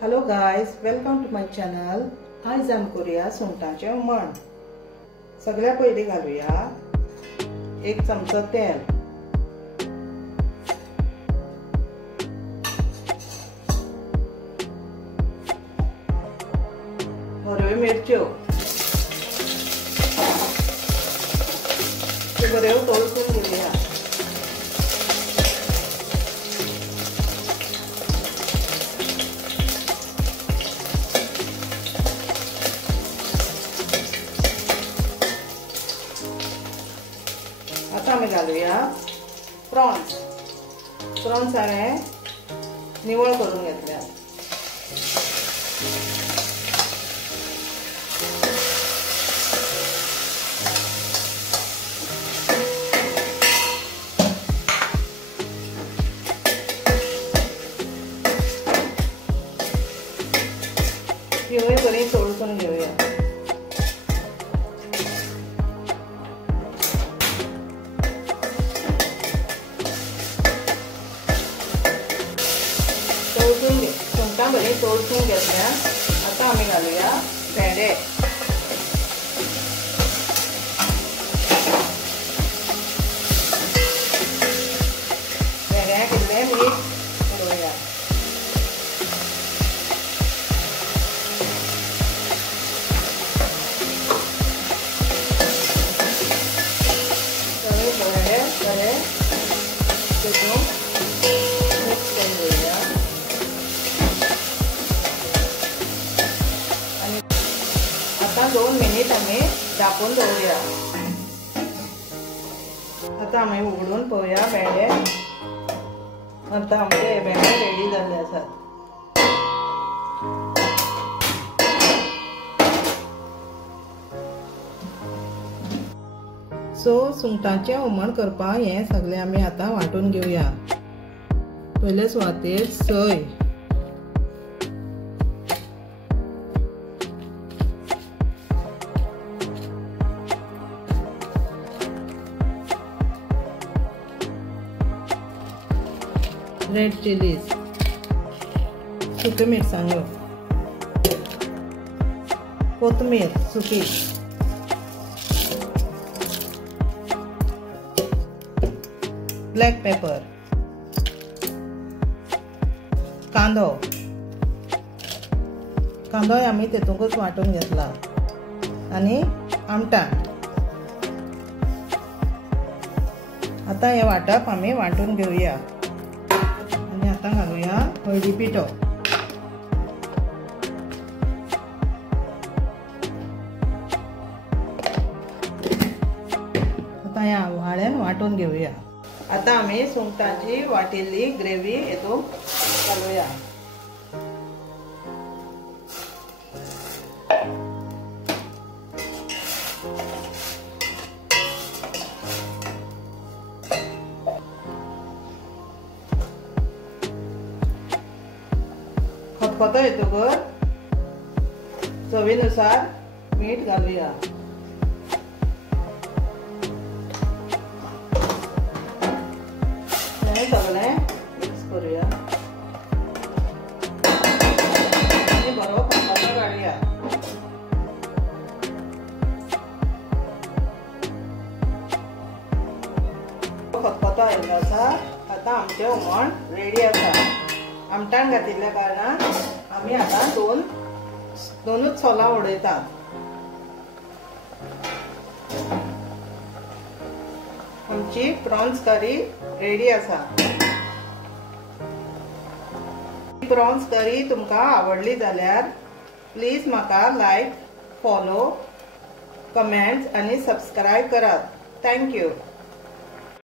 Hello guys, welcome to my channel. आज आमी करूया सुंगटांचें हुमण। सगळ्या पयली घालूया 1 चमचो तेल, हरव्यो मिरच्यो बऱ्यो तळसून घेवया। आता आम्ही घालूया प्रॉन्स हांवें निवळ करून घेतल्या। ह्योय बरी तळसून घेवया। सुंगटां बरी तळसून घेतल्या। आता आमी घालूया भेंडे। भेंड्याक इल्लें मीठ घालूया। भेंडे बरे तितून मिक्स करून घेवया। आता 2 मिनिट आम्ही झाकून दवरूया। आता आम्ही उगडून पळोवया भेंडे। आता आमचे भेंडे रेडी जाल्ले आसात। सो सुंगटांचें हुमण करपाक हें सगळें आमी आतां वांटून घेवया। पयले सुवातेर सोय, रेड चिलीज, सुके मिरसांग्यो, कोथमीर सुकी, ब्लॅक पेपर, कांदो आमी तेतूंकच वांटून घेतला आनी आमटाण। आता हे वांटप आमी वांटून घेवया आनी आता घालूया हळदी पिठो। आता ह्या व्हाळ्यान वांटून घेवया। आता आमी सुंगटांची वाटिल्ली ग्रेवी हेतून घालूया। खतखतो येतकर चवीनुसार मीठ घालूया। हे सगळें मिक्स करूया आनी बरो खतखतो काडूया। खतखतो आयिल्लो आसा। आता आमचें हुमण रेडी आसा। आमटाण घातिल्ल्या कारणान आमी आतां दोनूच सोलां उडयतात। आमची प्रॉन्स करी रेडी आसा। प्रॉन्स करी तुमकां आवडली जाल्यार प्लीज म्हाका लायक, फॉलो, कमेंट्स आनी सबस्क्रायब करात। Thank you.